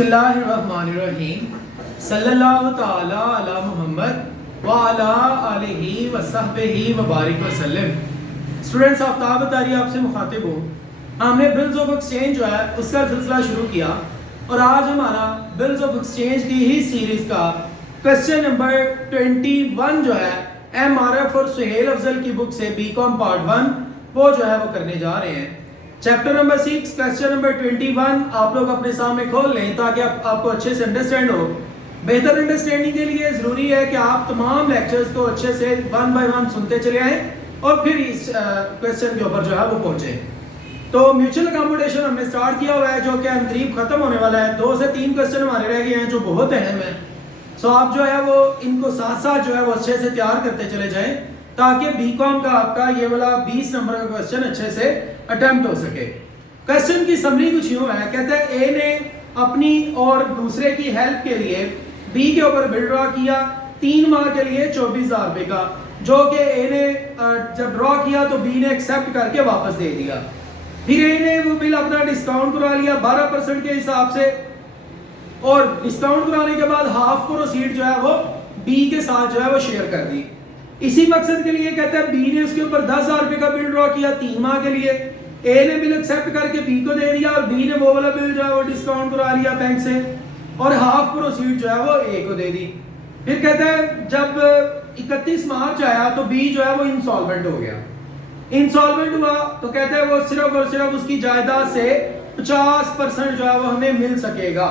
बिस्मिल्लाहिर्रहमानिर्रहीम सल्लल्लाहु ताला अला मुहम्मद व अला आलिहि व सहबिहि व बारिक वसल्लम। स्टूडेंट्स, आफ्ताब तारी आपसे मुखातिब हूँ। हमने बिल्स ऑफ एक्सचेंज जो है उसका सिलसिला शुरू किया और आज हमारा बिल्स ऑफ एक्सचेंज की ही सीरीज का क्वेश्चन नंबर 21 जो है MRF और सुहेल अफजल की बुक से बीकॉम पार्ट 1 वो जो है वो करने जा रहे हैं। चैप्टर नंबर 6 क्वेश्चन नंबर 21 आप लोग अपने सामने खोल लें ताकि आपको अच्छे से अंडरस्टैंड हो। बेहतर अंडरस्टैंडिंग के लिए ज़रूरी है कि आप तमाम लेक्चर्स को अच्छे से 1 बाय 1 सुनते चले आएँ और फिर इस क्वेश्चन के ऊपर जो है वो पहुँचे। तो म्यूचुअल अकोमोडेशन हमने स्टार्ट किया हुआ है जो कि करीब ख़त्म होने वाला है। 2 से 3 क्वेश्चन हमारे रह गए हैं जो बहुत अहम है। सो आप जो है वो इनको साथ साथ जो है वो अच्छे से तैयार करते चले जाएं ताकि बीकॉम का आपका ये वाला 20 नंबर का क्वेश्चन अच्छे से अटेम्प्ट हो सके। क्वेश्चन की समरी कुछ यूँ है, कहते हैं ए ने अपनी और दूसरे की हेल्प के लिए बी के ऊपर बिल ड्रॉ किया 3 माह के लिए 24,000 रुपये का, जो कि ए ने जब ड्रॉ किया तो बी ने एक्सेप्ट करके वापस दे दिया। फिर ए ने वो बिल अपना डिस्काउंट करा लिया 12% के हिसाब से और डिस्काउंट कराने के बाद हाफ प्रोसीड जो है वो बी के साथ जो है वो शेयर कर दी। इसी मकसद के लिए कहते हैं बी ने उसके ऊपर 10,000 रुपये का बिल ड्रॉ किया 3 माह के लिए। ए ने बिल एक्सेप्ट करके बी को दे दिया और बी ने वो वाला बिल जो है वो डिस्काउंट करा लिया बैंक से और हाफ प्रोसीड जो है वो ए को दे दी। फिर कहते हैं जब 31 मार्च आया तो बी जो है वो इंसॉल्वेंट हो गया। इंसॉल्वेंट हुआ तो कहते हैं वो सिर्फ और सिर्फ उसकी जायदाद से 50% जो है वो हमें मिल सकेगा।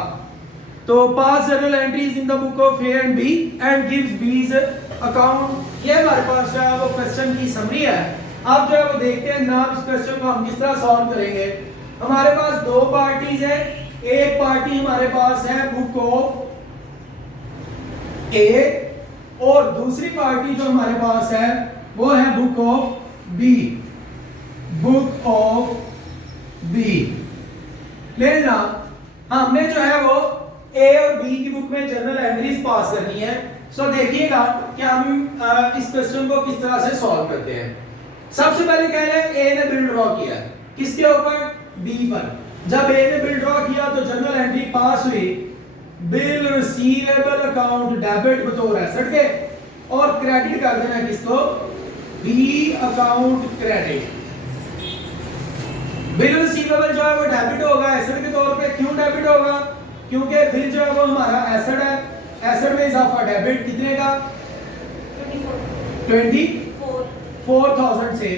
तो pass journal entries in the book of A and B and gives B's account. ये हमारे पास जो है वो क्वेश्चन की समरी है। आप जो है वो देखते हैं जनाब इस क्वेश्चन को हम किस तरह सॉल्व करेंगे। हमारे पास 2 पार्टीज है। एक पार्टी हमारे पास है बुक ऑफ ए और दूसरी पार्टी जो हमारे पास है वो है book of B. Book of B लेना हमने जो है वो ए और बी की बुक में जर्नल एंट्रीज पास करनी है। सो देखिएगा कि हम इस क्वेश्चन को किस तरह से सॉल्व करते हैं। सबसे पहले कह रहे हैं ए ने बिल ड्रॉ किया किसके ऊपर, बी पर। जब ए ने बिल ड्रॉ किया तो जर्नल एंट्री पास हुई बिल रिसीवेबल अकाउंट डेबिट बतौर एसेट के और क्रेडिट कर देना किसको, B account credit. Bill receivable जो है वो डेबिट होगा एसेट के तौर पे। क्यों डेबिट होगा, क्योंकि बिल जो है वो हमारा एसेट है। एसेट में इजाफा डेबिट कितने का, 24,000 से।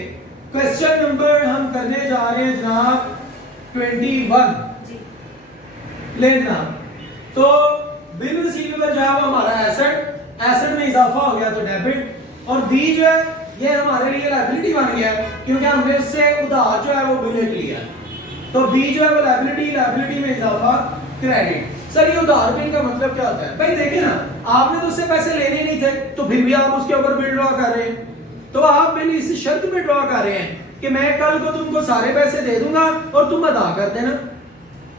क्वेश्चन नंबर हम करने जा रहे हैं जनाब 21 ले जनाब। तो बिल रिसीवेबल जो है वो हमारा एसेट, एसेट में इजाफा हो गया तो डेबिट और बी जो है ये हमारे लिए लायबिलिटी बन गया क्योंकि हमने उससे उधार जो है वो बिल लिया। तो बी जो है वो लायबिलिटी, लायबिलिटी में इजाफा क्रेडिट। सर ये उधार बिल का मतलब क्या होता है? भाई देखिए ना, आपने तो उससे पैसे लेने ही नहीं थे तो फिर भी आप उसके ऊपर बिल ड्रॉ कर रहे हैं। तो आप बिल इस शर्त पे ड्रॉ कर रहे हैं कि मैं कल को तुमको सारे पैसे दे दूंगा और तुम अदा कर देना।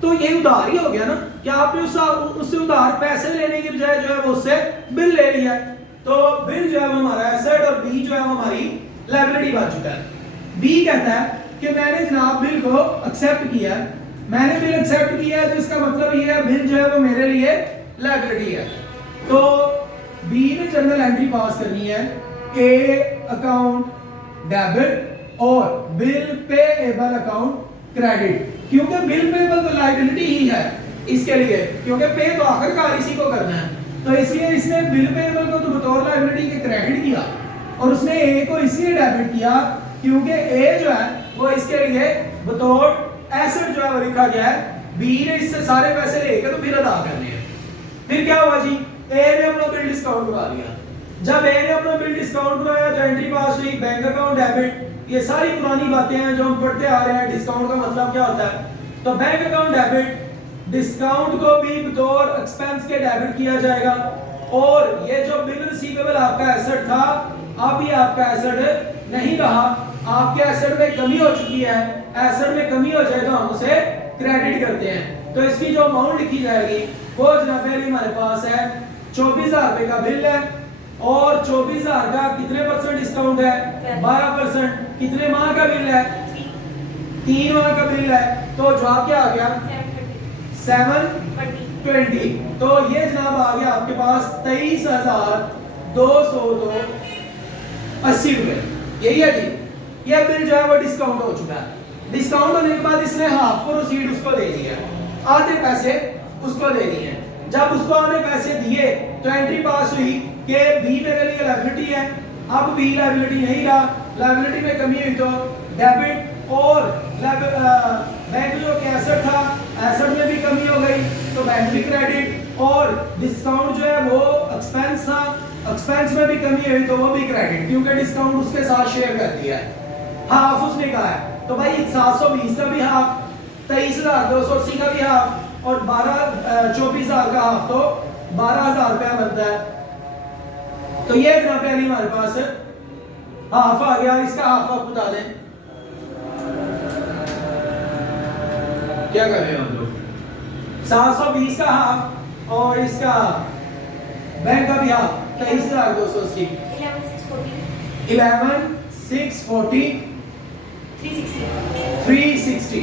तो ये उधार ही हो गया ना कि आपने उससे उधार पैसे लेने की बजाय जो है वो उससे बिल ले लिया। तो बिल जो है वो हमारा एसेट और बी जो है वो हमारी लायबिलिटी बन चुका है। बी कहता है कि मैंने जनाब बिल को एक्सेप्ट किया, मैंने बिल एक्सेप्ट किया है तो इसका मतलब ये है बिल जो है वो मेरे लिए लायबिलिटी है। तो बी ने जर्नल एंट्री पास करनी है ए अकाउंट डेबिट और बिल पेएबल अकाउंट क्रेडिट। क्योंकि बिल पेएबल तो लायबिलिटी ही है इसके लिए, क्योंकि पे तो आखिरकार इसी को करना है। तो इसलिए इसने बिल पेएबल को तो बतौर लायबिलिटी के क्रेडिट किया और उसने ए को इसलिए डेबिट किया क्योंकि ए जो है वो इसके लिए बतौर एसेट जो है वो लिखा गया है। बी ने इससे सारे पैसे लेके तो फिर अदा करने हैं। फिर क्या हुआ जी, ए ने अपना बिल डिस्काउंट करा लिया। जब ए ने अपना बिल डिस्काउंट कराया तो एंट्री पास हुई बैंक अकाउंट डेबिट। ये सारी पुरानी बातें हैं जो हम पढ़ते आ रहे हैं। डिस्काउंट का मतलब क्या होता है, तो बैंक अकाउंट डेबिट, डिस्काउंट को भी बतौर एक्सपेंस के डेबिट किया जाएगा और ये जो बिल रिसीवेबल आपका एसेट था अब ये आपका एसेट नहीं रहा, आपके एसेट में कमी हो चुकी है। एसेट में कमी हो जाए तो हम उसे क्रेडिट करते हैं। तो इसकी जो अमाउंट लिखी जाएगी वो जनाब हमारे पास है 24,000 रुपये का बिल है और 24,000 का कितने % डिस्काउंट है, 12%। कितने माह का बिल है, 3 माह का बिल है। तो जवाब क्या आ गया, 720 20, तो ये जनाब आ गया आपके पास 23,280 रुपए। यही है जी, ये बिल जो है वो डिस्काउंट हो चुका है। डिस्काउंट होने के बाद इसने हाफ प्रोसीड उसको दे दिया, आधे पैसे उसको दे दिए। जब उसको आधे पैसे दिए तो एंट्री पास हुई कि बी मेरे लिए लायबिलिटी है। अब बी लायबिलिटी नहीं रहा, लायबिलिटी में कमी हुई तो डेबिट, और बैंक जो कैसेट था एसेट में भी कमी हो गई तो बैंक भी क्रेडिट, और डिस्काउंट जो है वो एक्सपेंस था, एक्सपेंस में भी कमी हुई तो वो भी क्रेडिट, क्योंकि डिस्काउंट उसके साथ शेयर कर दिया है। हाफ उसने कहा है तो भाई 720 का भी हाफ, 23,280 का भी हाफ, और 24,000 का हाफ, तो 12,000 रुपया बनता है। तो ये इतना पहले हमारे पास हाफ आ गया। इसका हाफ आप बता दें क्या कर रहे हैं हम लोग। 720 का हाफ और इसका बैंक का भी हाफ 23,280, 11,640, 360।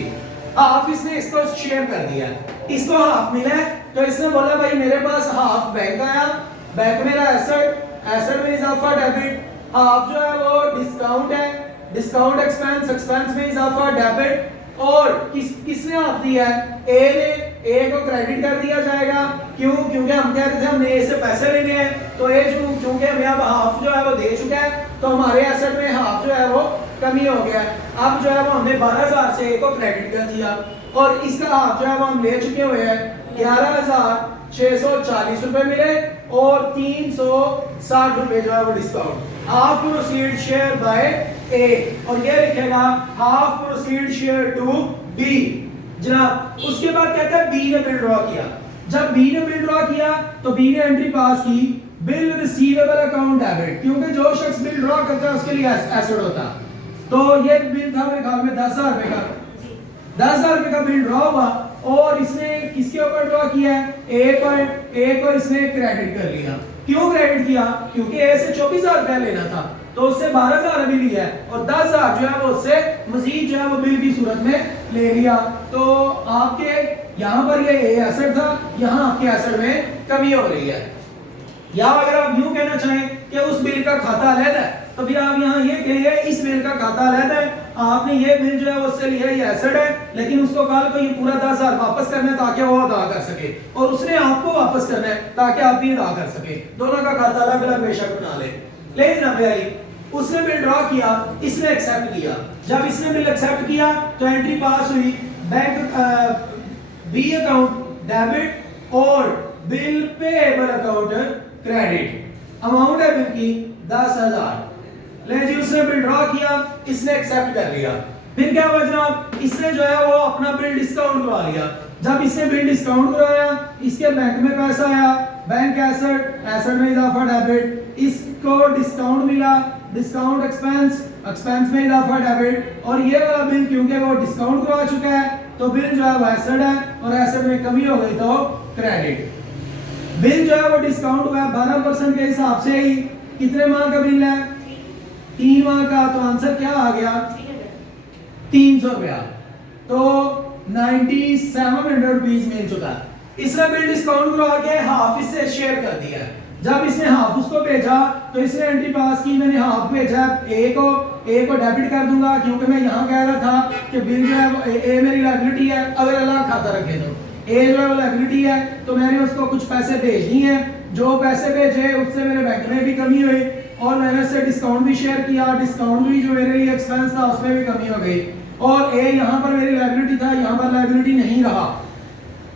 हाफ इसने इसको शेयर कर दिया, इसको हाफ मिला है तो इसने बोला भाई मेरे पास हाफ बैंक आया, बैंक मेरा एसेट, एसेट में इजाफा डेबिट, हाफ जो है वो डिस्काउंट है, डिस्काउंट एक्सपेंस, एक्सपेंस में इजाफा डेबिट, और किसने हाफ दिया है, ए ने, ए को क्रेडिट कर दिया जाएगा। क्यों? क्योंकि हम कह रहे थे हमने ए से पैसे लेने हैं, तो ए क्योंकि हमें अब हाफ जो है वो दे चुका है तो हमारे एसेट में हाफ जो है वो कमी हो गया है। अब जो है वो हमने 12,000 से ए को क्रेडिट कर दिया, और इसका हाफ जो है वो हम ले चुके हुए हैं, 11,640 रुपए मिले और 360 रुपए जो है वो discount. Half proceed share by a, और ये लिखेगा half proceed share to be जनाब। उसके बाद कहता है बी ने बिल ड्रॉ किया। जब बी ने बिल ड्रॉ किया तो बी ने एंट्री पास की बिल रिसीवेबल अकाउंट डेबिट, क्योंकि जो शख्स बिल ड्रॉ करता है उसके लिए एसेट होता। तो ये बिल था मेरे ख्याल में 10,000 रुपए का, 10,000 रुपए का बिल ड्रॉ हुआ, और इसने किसके ऊपर ड्रॉ किया है, ए को इसने क्रेडिट कर लिया। क्यों क्रेडिट किया? क्योंकि ए से 24,000 रुपया लेना था तो उससे 12,000 अभी लिया है, और 10,000 जो है वो उससे मजीद जो है वो बिल की सूरत में ले लिया। तो आपके यहाँ पर ये ए एसेट था, यहाँ आपके एसेट में कमी हो रही है। या अगर आप यूं कहना चाहें कि उस बिल का खाता अलग है तो फिर आप यहाँ ये कहिए इस बिल का खाता अलग है, आपने ये बिल जो है उससे लिया, ये एसेट है, लेकिन उसको कल को ये पूरा 10,000 वापस करना है ताकि वो अदा कर सके, और उसने आपको वापस करना है ताकि आप भी अदा कर सके। दोनों का खाता अलग अलग बेशक बना ले। लेकिन अब यार उसने बिल ड्रॉ किया, इसने एक्सेप्ट किया। जब इसने बिल एक्सेप्ट किया तो एंट्री पास हुई, बैंक बी अकाउंट डेबिट और bill payable account credit. Amount है बिल की 10,000। ले जी उसने बिल ड्रॉ किया, इसने एक्सेप्ट कर लिया। फिर क्या हुआ जनाब, इसने जो है वो अपना बिल डिस्काउंट करवा लिया। जब इसने बिल डिस्काउंट करवाया, इसके बैंक में पैसा आया, बैंक एसेट, एसेट में इजाफा डेबिट, इसको डिस्काउंट मिला, डिस्काउंट एक्सपेंस, एक्सपेंस में इजाफा डेबिट, और ये वाला बिल क्योंकि वो डिस्काउंट करवा चुका है तो बिल जो है वो एसेट है, और एसेट में कमी हो गई तो क्रेडिट। बिल जो है वो डिस्काउंट हुआ 12% के हिसाब से ही। कितने माह का बिल है? 3 माह का। तो आंसर क्या आ गया? 300 रुपया। तो 9700 रुपीज मिल चुका है। इसने बिल डिस्काउंट करवा के हाफ इससे शेयर कर दिया। जब इसने हाफ उसको भेजा तो इसने एंट्री पास की, मैंने हाफ भेजा ए को डेबिट कर दूंगा, क्योंकि मैं यहाँ कह रहा था कि बिल जो है ए मेरी लायबिलिटी है, अगर अलग खाता रखे तो ए जो है वो लायबिलिटी है, तो मैंने उसको कुछ पैसे भेजनी है। जो पैसे भेजे उससे मेरे बैंक में भी कमी हुई, और मैंने उससे डिस्काउंट भी शेयर किया, डिस्काउंट भी जो मेरे लिए एक्सपेंस था उसमें भी कमी हो गई, और ए यहाँ पर मेरी लायबिलिटी था, यहाँ पर लायबिलिटी नहीं रहा।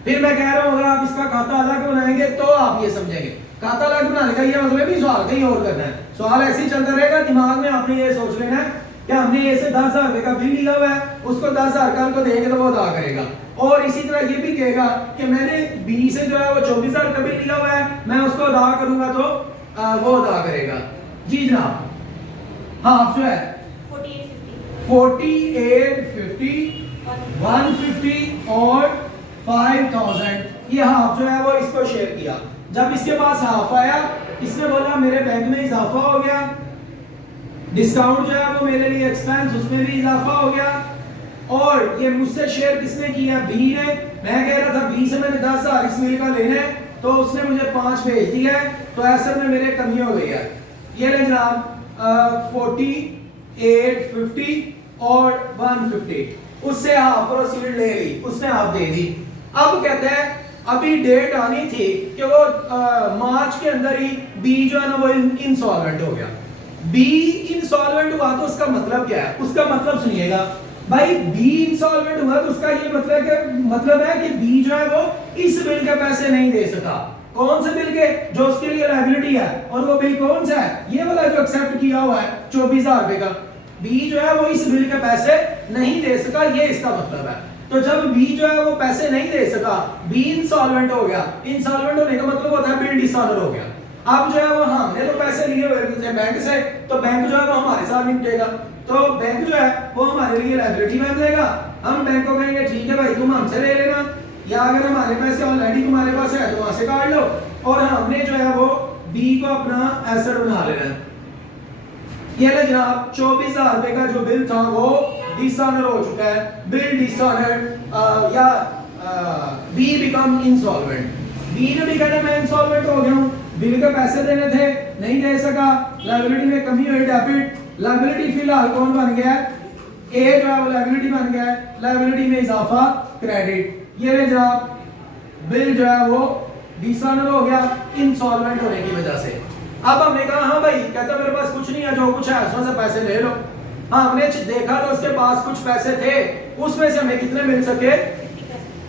फिर मैं कह रहा हूँ अगर आप इसका खाता अलग बनाएंगे तो आप ये समझेंगे। खाता अलग बनाने का ये मतलब भी सवाल कहीं और करना है, सवाल ऐसे ही चलता रहेगा दिमाग में। आपने ये सोच लेना है कि हमने ऐसे 10,000 रुपए का बिल लिया हुआ है, उसको 10,000 कल को देंगे तो वो अदा करेगा, और इसी तरह ये भी कहेगा कि मैंने बी से जो है वो 24,000 का बिल लिया हुआ है, मैं उसको अदा करूंगा तो वो अदा करेगा। जी जनाब, हाफ जो है 4850, 150 और 5,000, ये हाफ जो है वो इसको शेयर किया। जब इसके पास हाफ आया, इसने बोला मेरे बैंक में इजाफा हो गया, डिस्काउंट जो है वो मेरे लिए एक्सपेंस, उसमें भी इजाफा हो गया, और ये मुझसे शेयर किसने किया? बी ने। मैं कह रहा था 20 से मैंने 10,000 इस बिल का लेना है, तो उसने मुझे 5 भेज दिया है, तो ऐसे में मेरे कमी हो गई है। ये ले जनाब 48, 50 और 150, उससे हाफ प्रोसीड ले ली, उसने हाफ दे दी। अब कहते हैं अभी डेट आनी थी कि वो मार्च के अंदर ही बी जो है ना वो इंसॉल्वेंट हो गया। बी इंसॉल्वेंट हुआ तो उसका मतलब क्या है? उसका मतलब सुनिएगा भाई, बी इंसॉल्वेंट हुआ तो उसका ये मतलब है कि बी जो है वो इस बिल के पैसे नहीं दे सका। कौन से बिल के? जो उसके लिए लायबिलिटी है, और वो बिल कौन सा है? ये वाला जो एक्सेप्ट किया हुआ है 24,000 रुपए का। बी जो है वो इस बिल के पैसे नहीं दे सका, ये इसका मतलब है। तो जब बी जो है वो पैसे नहीं दे सका, बी इंसॉल्वेंट हो गया। इंसॉल्वेंट होने का मतलब होता है बिल डिसऑनर हो गया। अब जो है वो हमने तो पैसे लिए हुए थे बैंक से, तो बैंक जो है वो हमारे साथ निपटेगा, तो बैंक जो है वो हमारे लिए लायबिलिटी बन जाएगा। हम बैंक को कहेंगे ठीक है भाई तुम हमसे ले लेना, या अगर हमारे पैसे ऑलरेडी तुम्हारे पास है तो वहां से काट लो, और हमने जो है वो बी को अपना एसेट बना लेना है। ये ले जनाब 24,000 रुपए का जो बिल था वो डिसऑनर हो चुका है, बिल डिसऑनर या बी बिकम इंसॉल्वेंट। बी ने भी कहना मैं इंसॉल्वेंट हो गया हूं, बिल के पैसे देने थे नहीं दे सका, लायबिलिटी में कमी हुई, डेबिट। लायबिलिटी फिलहाल कौन बन गया है? ए जो है वो लायबिलिटी बन गया है, लायबिलिटी में इजाफा क्रेडिट। ये ले जनाब बिल जो है वो डिसऑनर हो गया इंसॉल्वेंट होने की वजह से। अब हमने कहा हाँ भाई, कहता मेरे पास कुछ नहीं है, जो कुछ है उसमें से पैसे ले लो। हाँ हमने देखा तो उसके पास कुछ पैसे थे, उसमें से हमें कितने मिल सके?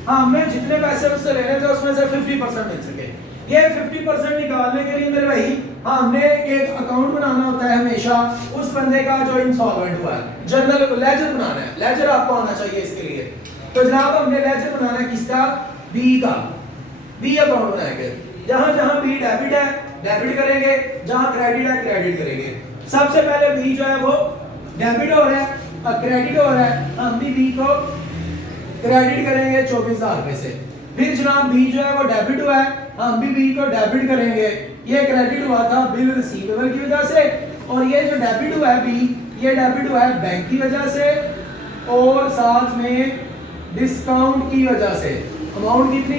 हाँ हमें जितने पैसे उससे लेने थे उसमें से 50% मिल सके। ये 50% निकालने के लिए मेरे भाई हाँ हमने एक अकाउंट बनाना होता है हमेशा उस बंदे का जो इंसॉल्वेंट हुआ है। जर्नल लेजर बनाना है, लेजर आपको आना चाहिए इसके लिए। तो जनाब हमने लेजर बनाना है किसका? बी का। बी अकाउंट बनाएंगे, जहां जहां बी डेबिट है डेबिट करेंगे, जहां क्रेडिट है क्रेडिट करेंगे। सबसे पहले बी जो है वो डेबिट हो रहा है, क्रेडिट हो रहा है, हम भी बी को क्रेडिट करेंगे 24,000 रुपए से। फिर जनाब बी जो है वो डेबिट हुआ है, हम भी बी को डेबिट करेंगे। ये क्रेडिट हुआ था बिल रिसीवेबल की वजह से, और ये जो डेबिट हुआ है बी, ये डेबिट हुआ है बैंक की वजह से और साथ में डिस्काउंट की वजह से। अमाउंट कितनी?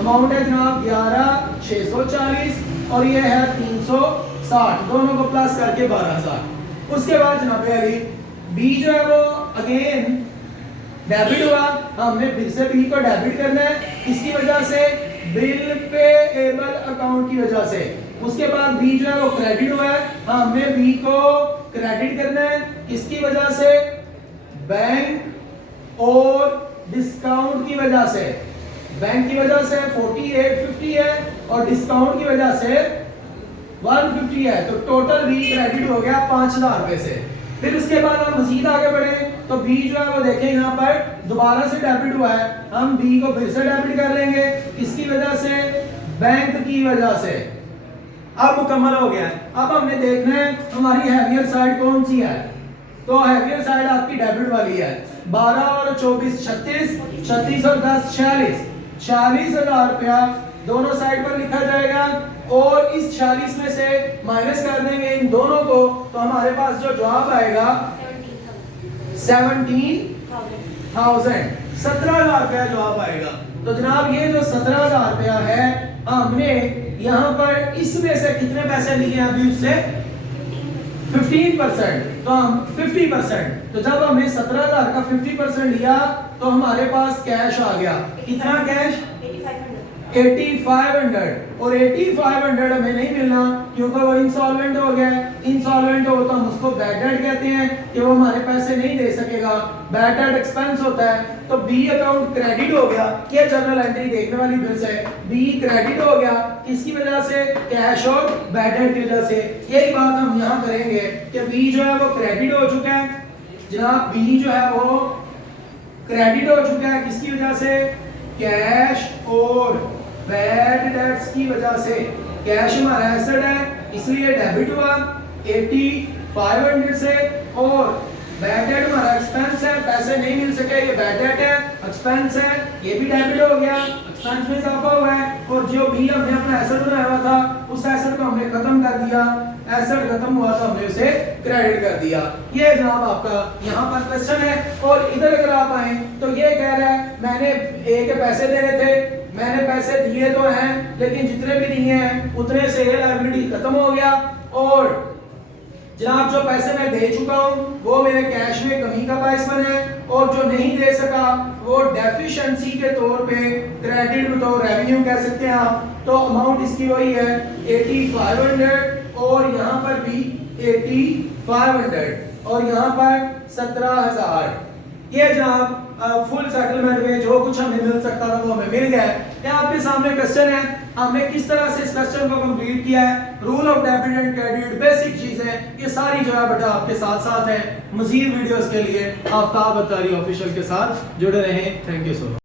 अमाउंट है जनाब 11,640 और ये है 360, दोनों को प्लस करके 12,000। उसके बाद जनाब अली बी जो है वो अगेन डेबिट हुआ, हमने फिर से बी को डेबिट करना है, किसकी वजह से? बिल पेएबल अकाउंट की वजह से। उसके बाद बी जो है वो क्रेडिट हुआ है, हमने बी को क्रेडिट करना है, किसकी वजह से? बैंक और डिस्काउंट की वजह से। बैंक की वजह से 4850 है और डिस्काउंट की वजह से 150 है, तो टोटल बी क्रेडिट हो गया 5,000 रुपए से। फिर उसके बाद हम मजीद आगे बढ़े तो बी जो है वो देखें यहाँ पर दोबारा से डेबिट हुआ है, हम बी को फिर से डेबिट कर लेंगे, किसकी वजह से? बैंक की वजह से। अब मुकम्मल हो गया। अब हमने देखना है हमारी हैवियर साइड कौन सी है, तो हैवियर साइड आपकी डेबिट वाली है। 12 और 24 36, 36 और 10 46, 46,000 रुपया दोनों साइड पर लिखा जाएगा, और इस 46 में से माइनस कर देंगे इन दोनों को, तो हमारे पास जो जवाब आएगा 17,000, 17,000 रुपया जवाब आएगा। तो जनाब ये जो 17,000 रुपया है, हमने यहाँ पर इसमें से कितने पैसे लिए हैं अभी उससे? 15%, तो हम 50%, तो जब हमने 17,000 का 50% लिया तो हमारे पास कैश आ गया। कितना कैश? 8500, और 8500 हमें नहीं मिलना क्योंकि वो इंसॉल्वेंट हो गया है। इंसॉल्वेंट हो तो हम उसको बैड डेट कहते हैं कि वो हमारे पैसे नहीं दे सकेगा, बैड डेट एक्सपेंस होता है। तो बी अकाउंट क्रेडिट हो गया, ये जर्नल एंट्री देखने वाली फिर से बी क्रेडिट हो गया, किसकी वजह से? कैश और बैड डेट की वजह से। यही बात हम यहाँ करेंगे कि बी जो है वो क्रेडिट हो चुका है जनाब, बी जो है वो क्रेडिट हो चुका है किसकी वजह से? कैश और बैड डेट्स की वजह से। कैश हमारा एसेट है इसलिए डेबिट हुआ 8500 से, और बैड डेट हमारा एक्सपेंस है, पैसे नहीं मिल सके, ये बैड डेट है, एक्सपेंस है, ये भी डेबिट हो गया, एक्सपेंस में इजाफा हुआ है। और जो भी हमने अपना एसेट बनाया हुआ था उस एसेट को हमने खत्म कर दिया। एसेट खत्म हुआ तो हमने उसे क्रेडिट कर दिया। ये जनाब आपका यहाँ पर क्वेश्चन है। और इधर अगर आप आए तो ये कह रहा है मैंने ए के पैसे देने थे, मैंने पैसे दिए तो हैं लेकिन जितने भी दिए हैं उतने से ये लायबिलिटी खत्म हो गया, और जनाब जो पैसे मैं दे चुका हूं वो मेरे कैश में कमी का बायस बना है, और जो नहीं दे सका वो डेफिशिएंसी के तौर पे क्रेडिट तो रेवेन्यू कह सकते हैं आप। तो अमाउंट इसकी वही है 8500, और यहाँ पर भी 8500 और यहाँ पर 17000। ये जनाब फुल सेटलमेंट में जो कुछ हमें मिल सकता था वो हमें मिल गया है। ये आपके सामने क्वेश्चन है, हमने किस तरह से इस क्वेश्चन को कंप्लीट किया है। Rule of debit and credit basic चीजें ये सारी जो है बेटा आपके साथ साथ है। मजीद वीडियोस के लिए आफ्ताब अत्तारी ऑफिशियल के साथ जुड़े रहें। Thank you so much.